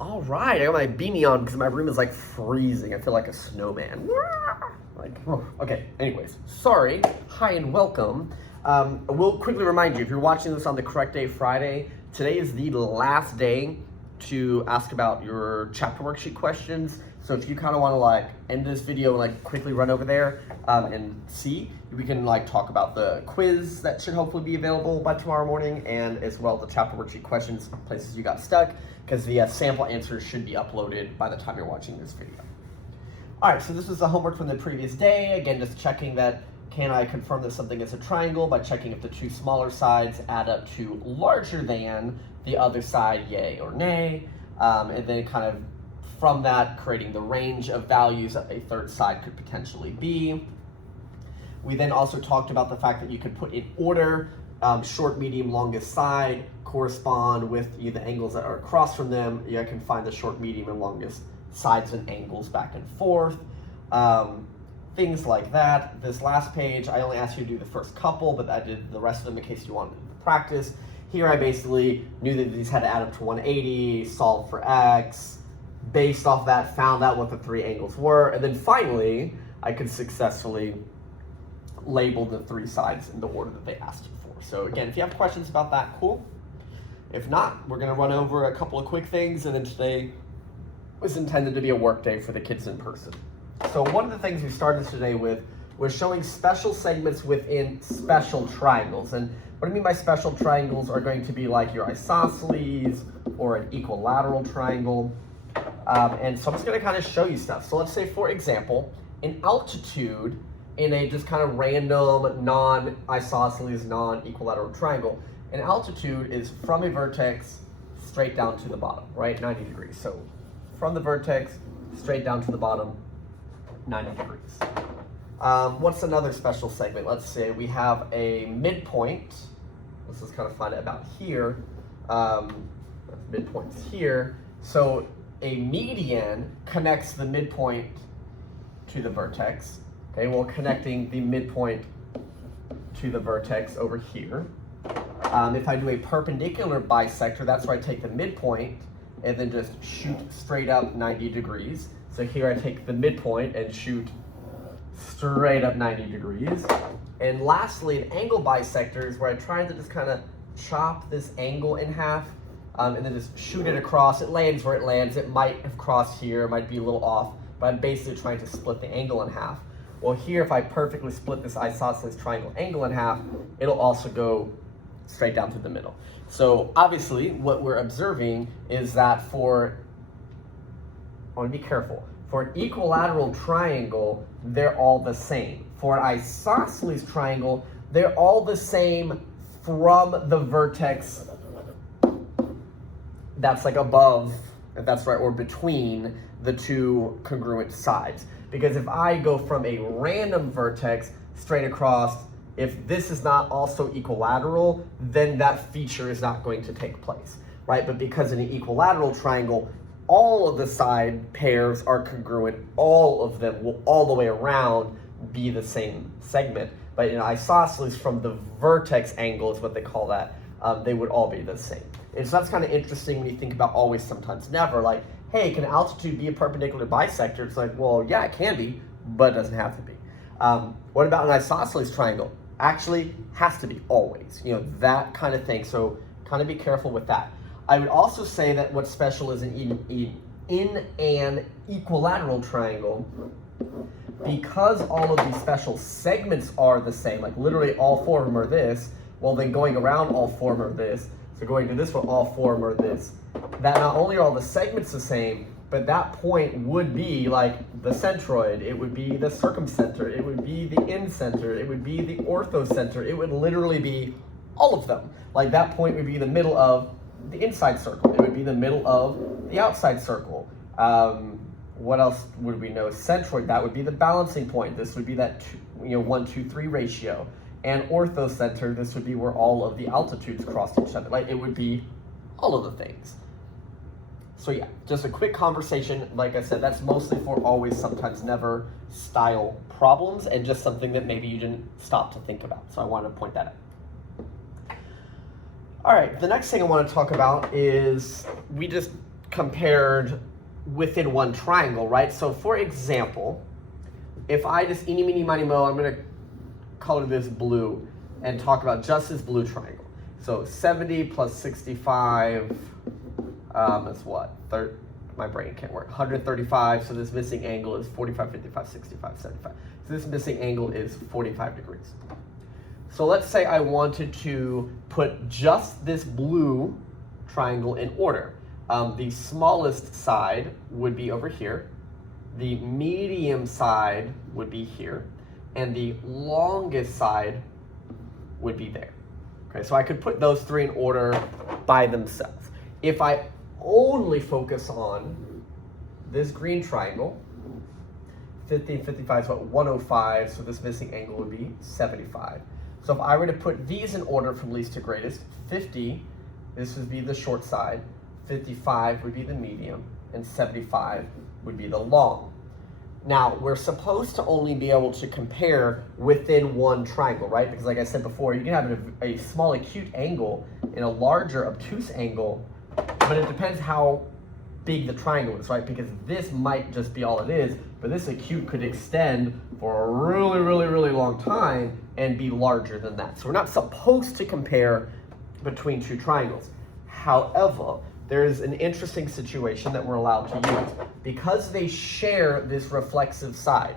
All right, I got my beanie on because my room is like freezing. I feel like a snowman. Like, oh, okay, anyways, sorry. Hi and welcome. We'll quickly remind you, if you're watching this on the correct day, Friday, today is the last day to ask about your chapter worksheet questions. So if you kind of want to like end this video and like quickly run over there and see, we can like talk about the quiz that should hopefully be available by tomorrow morning, and as well the chapter worksheet questions, places you got stuck, because the sample answers should be uploaded by the time you're watching this video. All right, so this is the homework from the previous day. Again, just checking that, can I confirm that something is a triangle by checking if the two smaller sides add up to larger than the other side, yay or nay, and then kind of from that, creating the range of values that a third side could potentially be. We then also talked about the fact that you could put in order, short, medium, longest side correspond with the angles that are across from them. You can find the short, medium, and longest sides and angles back and forth. Things like that. This last page, I only asked you to do the first couple, but I did the rest of them in case you wanted to practice. Here I basically knew that these had to add up to 180, solve for x, based off that, found out what the three angles were, and then finally, I could successfully label the three sides in the order that they asked you for. So again, if you have questions about that, cool. If not, we're gonna run over a couple of quick things, and then today was intended to be a work day for the kids in person. So one of the things we started today with was showing special segments within special triangles. And what I mean by special triangles are going to be like your isosceles or an equilateral triangle. And so I'm just going to kind of show you stuff. So let's say, for example, an altitude in a just kind of random non-isosceles, non-equilateral triangle. An altitude is from a vertex straight down to the bottom, right? 90 degrees. So from the vertex straight down to the bottom, 90 degrees. What's another special segment? Let's say we have a midpoint. Let's just kind of find it about here. Midpoint's here. So a median connects the midpoint to the vertex. Okay, well, connecting the midpoint to the vertex over here. If I do a perpendicular bisector, that's where I take the midpoint and then just shoot straight up 90 degrees. So here I take the midpoint and shoot straight up 90 degrees. And lastly, an angle bisector is where I try to just kind of chop this angle in half. And then just shoot it across. It lands where it lands. It might have crossed here, it might be a little off, but I'm basically trying to split the angle in half. Well, here, if I perfectly split this isosceles triangle angle in half, it'll also go straight down through the middle. So obviously, what we're observing is that I want to be careful. For an equilateral triangle, they're all the same. For an isosceles triangle, they're all the same from the vertex that's like above, if that's right, or between the two congruent sides. Because if I go from a random vertex straight across, if this is not also equilateral, then that feature is not going to take place, right? But because in an equilateral triangle, all of the side pairs are congruent, all of them will all the way around be the same segment. But in isosceles, from the vertex angle is what they call that, they would all be the same. And so that's kind of interesting when you think about always, sometimes, never. Like, hey, can altitude be a perpendicular bisector? It's like, well, yeah, it can be, but it doesn't have to be. What about an isosceles triangle? Actually, has to be always. That kind of thing. So kind of be careful with that. I would also say that what's special is in an equilateral triangle, because all of these special segments are the same, like literally all four of them are this, well, then going around all four of them are this. So going to this one, all four of them are this. That not only are all the segments the same, but that point would be like the centroid, it would be the circumcenter, it would be the incenter, it would be the orthocenter, it would literally be all of them. Like that point would be the middle of the inside circle, it would be the middle of the outside circle. What else would we know? Centroid, that would be the balancing point. This would be that 1, 2, 3 ratio. And orthocenter, this would be where all of the altitudes cross each other. Like it would be all of the things. So yeah, just a quick conversation. Like I said, that's mostly for always, sometimes, never style problems, and just something that maybe you didn't stop to think about. So I want to point that out. All right, the next thing I want to talk about is we just compared within one triangle, right? So for example, if I just eeny, meeny, miny, mo, I'm going to color this blue and talk about just this blue triangle. So 70 plus 65, that's what? My brain can't work. 135, so this missing angle is 45, 55, 65, 75. So this missing angle is 45 degrees. So let's say I wanted to put just this blue triangle in order. The smallest side would be over here, the medium side would be here, and the longest side would be there. Okay, so I could put those three in order by themselves. If I only focus on this green triangle, 50 and 55 is what, 105, so this missing angle would be 75. So if I were to put these in order from least to greatest, 50, this would be the short side, 55 would be the medium, and 75 would be the long. Now, we're supposed to only be able to compare within one triangle, right? Because like I said before, you can have a small acute angle and a larger obtuse angle, but it depends how big the triangle is, right? Because this might just be all it is, but this acute could extend for a really, really, really long time and be larger than that. So we're not supposed to compare between two triangles. However, there is an interesting situation that we're allowed to use. Because they share this reflexive side,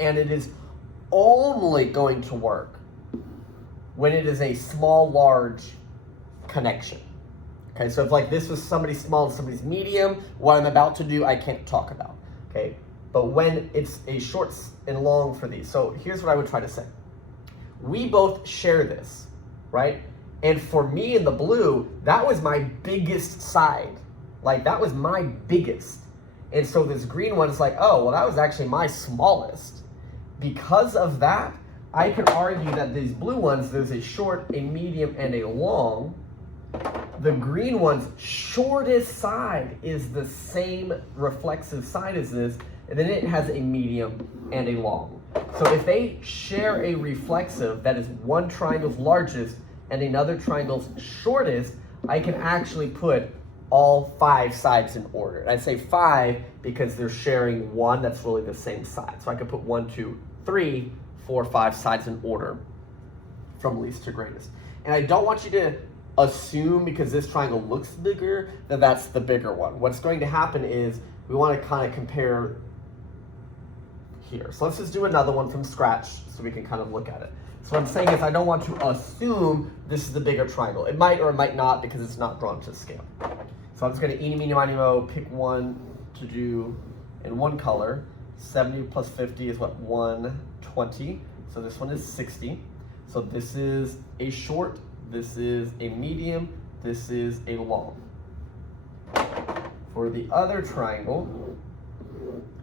and it is only going to work when it is a small-large connection. Okay, so if like this was somebody's small and somebody's medium, what I'm about to do I can't talk about. Okay, but when it's a short and long for these, so here's what I would try to say. We both share this, right? And for me in the blue, that was my biggest side. Like that was my biggest. And so this green one is like, oh, well that was actually my smallest. Because of that, I could argue that these blue ones, there's a short, a medium, and a long. The green one's shortest side is the same reflexive side as this, and then it has a medium and a long. So if they share a reflexive that is one triangle's largest and another triangle's shortest, I can actually put all 5 sides in order. And I say 5 because they're sharing one that's really the same side. So I could put 1, 2, 3, 4, 5 sides in order from least to greatest. And I don't want you to assume because this triangle looks bigger that that's the bigger one. What's going to happen is we want to kind of compare here. So let's just do another one from scratch so we can kind of look at it. So what I'm saying is I don't want to assume this is the bigger triangle. It might or it might not because it's not drawn to scale. So I'm just going to eeny, meeny, miny, mo, pick one to do in one color. 70 plus 50 is what, 120. So this one is 60. So this is a short, this is a medium, this is a long. For the other triangle,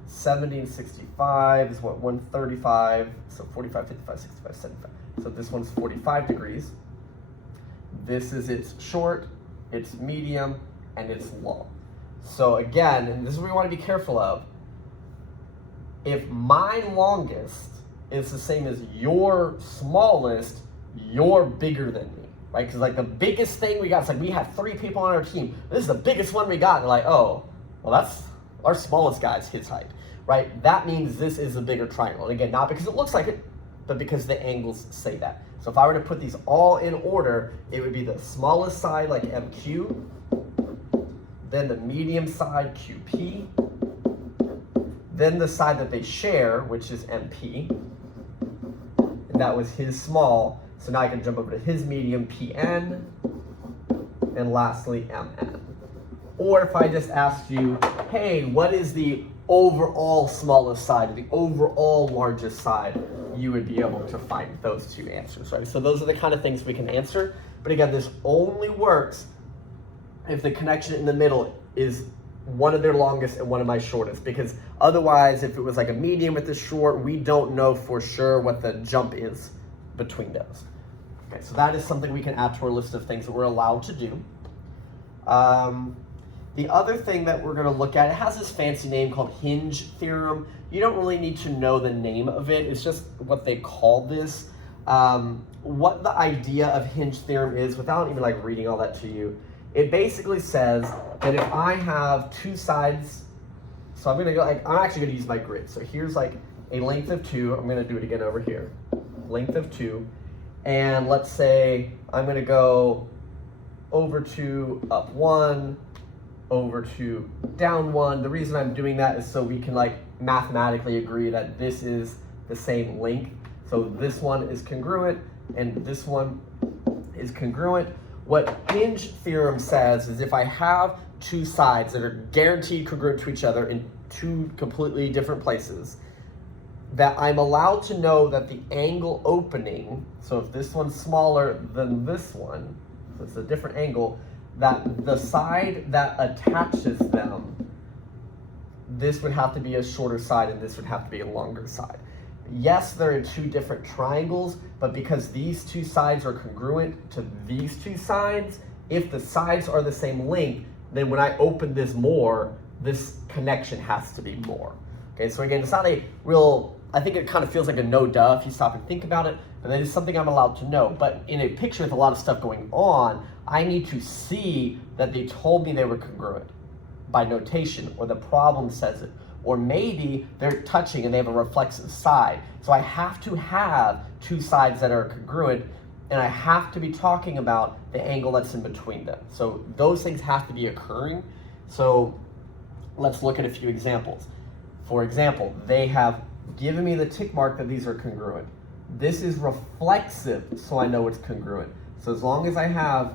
70 and 65 is what, 135, so 45, 55, 65, 75. So this one's 45 degrees. This is its short, its medium, and its long. So again, and this is what we want to be careful of, if my longest is the same as your smallest, you're bigger than me, right? Because like the biggest thing we got, it's like we have 3 people on our team. This is the biggest one we got. And they're like, oh, well that's our smallest guy's his height, right? That means this is a bigger triangle. And again, not because it looks like it, but because the angles say that. So if I were to put these all in order, it would be the smallest side like MQ, then the medium side QP, then the side that they share, which is MP, and that was his small, so now I can jump over to his medium, PN, and lastly, MN. Or if I just asked you, hey, what is the overall smallest side, the overall largest side, you would be able to find those 2 answers, right? So those are the kind of things we can answer. But again, this only works if the connection in the middle is one of their longest and one of my shortest, because otherwise, if it was like a medium with a short, we don't know for sure what the jump is between those. Okay, so that is something we can add to our list of things that we're allowed to do. The other thing that we're going to look at, it has this fancy name called Hinge Theorem. You don't really need to know the name of it. It's just what they call this. What the idea of Hinge Theorem is, without even like reading all that to you, it basically says that if I have two sides, so I'm gonna go, like, I'm actually gonna use my grid. So here's like a length of 2, I'm gonna do it again over here. Length of 2, and let's say I'm gonna go over 2, up 1, over 2, down 1. The reason I'm doing that is so we can like mathematically agree that this is the same length. So this one is congruent and this one is congruent. What Hinge theorem says is if I have two sides that are guaranteed congruent to each other in two completely different places, that I'm allowed to know that the angle opening, so if this one's smaller than this one, so it's a different angle, that the side that attaches them, this would have to be a shorter side and this would have to be a longer side. Yes, there are two different triangles, but because these two sides are congruent to these two sides, if the sides are the same length, then when I open this more, this connection has to be more. Okay, so again, it's not a real, I think it kind of feels like a no duh if you stop and think about it, but that is something I'm allowed to know. But in a picture with a lot of stuff going on, I need to see that they told me they were congruent by notation, or the problem says it. Or maybe they're touching and they have a reflexive side. So I have to have two sides that are congruent, and I have to be talking about the angle that's in between them. So those things have to be occurring. So let's look at a few examples. For example, they have given me the tick mark that these are congruent. This is reflexive, so I know it's congruent. So as long as I have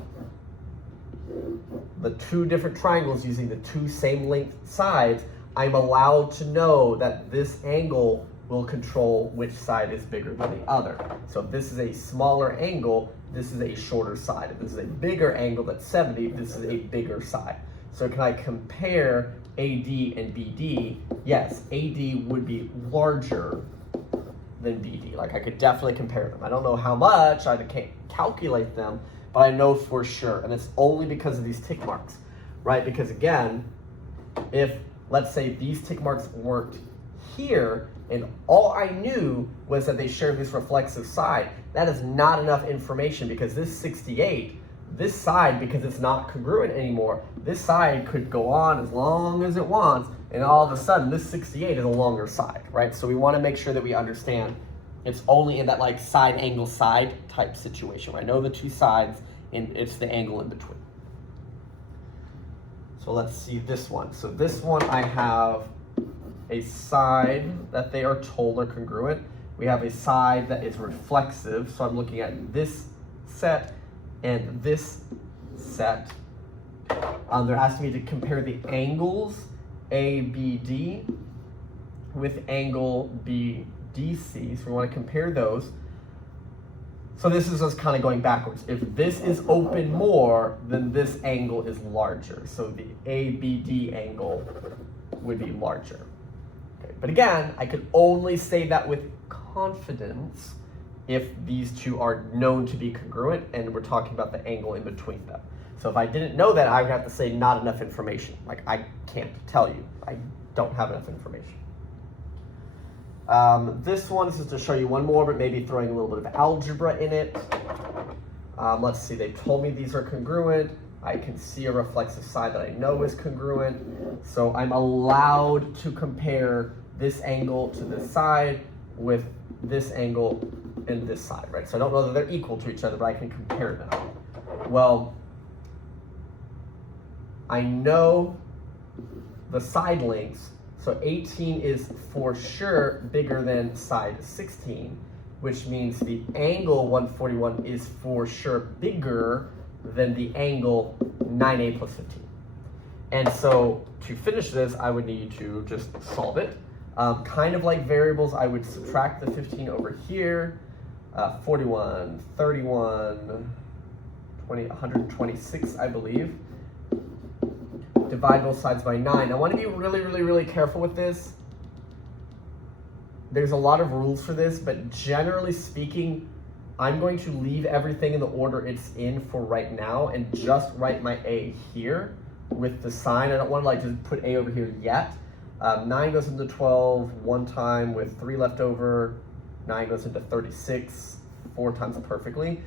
the two different triangles using the two same length sides, I'm allowed to know that this angle will control which side is bigger than the other. So if this is a smaller angle, this is a shorter side. If this is a bigger angle that's 70, this is a bigger side. So can I compare AD and BD? Yes, AD would be larger than BD. Like I could definitely compare them. I don't know how much, I can't calculate them, but I know for sure. And it's only because of these tick marks, right? Because again, if let's say these tick marks weren't here and all I knew was that they shared this reflexive side, that is not enough information, because this 68, this side, because it's not congruent anymore, this side could go on as long as it wants, and all of a sudden this 68 is a longer side, right? So we want to make sure that we understand it's only in that like side angle side type situation where I know the two sides and it's the angle in between. So let's see this one. So this one I have a side that they are told are congruent. We have a side that is reflexive. So I'm looking at this set and this set. They're asking me to compare the angles ABD with angle BDC. So we want to compare those. So this is us kind of going backwards. If this is open more, then this angle is larger. So the ABD angle would be larger. Okay. But again, I could only say that with confidence if these two are known to be congruent and we're talking about the angle in between them. So if I didn't know that, I would have to say not enough information. Like I can't tell you, I don't have enough information. This one is just to show you one more, but maybe throwing a little bit of algebra in it. Let's see, they told me these are congruent. I can see a reflexive side that I know is congruent. So I'm allowed to compare this angle to this side with this angle and this side, right? So I don't know that they're equal to each other, but I can compare them. Well, I know the side lengths. So 18 is for sure bigger than side 16, which means the angle 141 is for sure bigger than the angle 9a plus 15. And so to finish this, I would need to just solve it. Kind of like variables, I would subtract the 15 over here, 41, 31, 20, 126, I believe. Divide both sides by 9. I want to be really careful with this. There's a lot of rules for this, but generally speaking, I'm going to leave everything in the order it's in for right now and just write my A here with the sign. I don't want to like just put A over here yet. 9 goes into 12 one time with 3 left over. 9 goes into 36 4 times perfectly.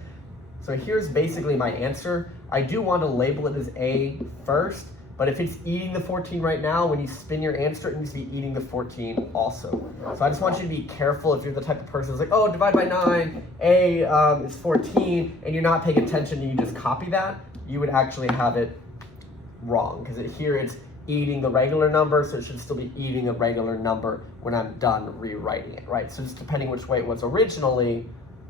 So here's basically my answer. I do want to label it as A first, but if it's eating the 14 right now, when you spin your answer, it needs to be eating the 14 also. So I just want you to be careful if you're the type of person who's like, oh, divide by 9, A is 14, and you're not paying attention and you just copy that, you would actually have it wrong, because here it's eating the regular number, so it should still be eating a regular number when I'm done rewriting it, right? So just depending which way it was originally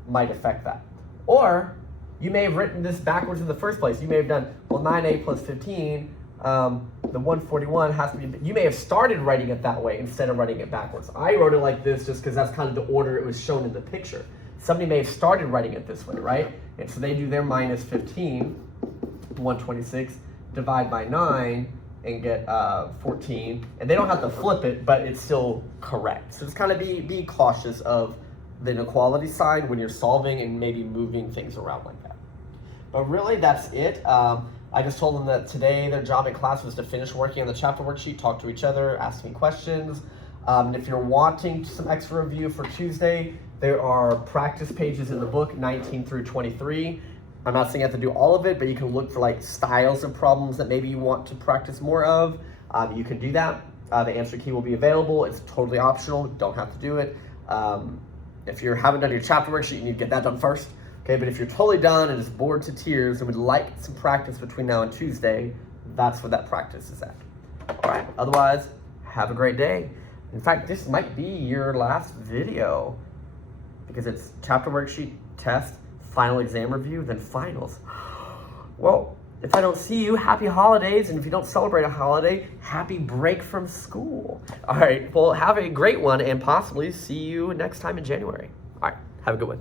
might affect that. Or you may have written this backwards in the first place. You may have done, well, 9A plus 15, the 141 has to be, you may have started writing it that way instead of writing it backwards. I wrote it like this just because that's kind of the order it was shown in the picture. Somebody may have started writing it this way, right? And so they do their minus 15, 126, divide by 9, and get 14. And they don't have to flip it, but it's still correct. So just kind of be cautious of the inequality sign when you're solving and maybe moving things around like that. But really, that's it. I just told them that today their job in class was to finish working on the chapter worksheet, talk to each other, ask me questions. And if you're wanting some extra review for Tuesday, there are practice pages in the book, 19 through 23. I'm not saying you have to do all of it, but you can look for like styles of problems that maybe you want to practice more of. You can do that. The answer key will be available. It's totally optional. Don't have to do it. If you haven't done your chapter worksheet, you need to get that done first. Okay, but if you're totally done and just bored to tears and would like some practice between now and Tuesday, that's where that practice is at. All right, otherwise, have a great day. In fact, this might be your last video because it's chapter worksheet, test, final exam review, then finals. Well, if I don't see you, happy holidays. And if you don't celebrate a holiday, happy break from school. All right, well, have a great one and possibly see you next time in January. All right, have a good one.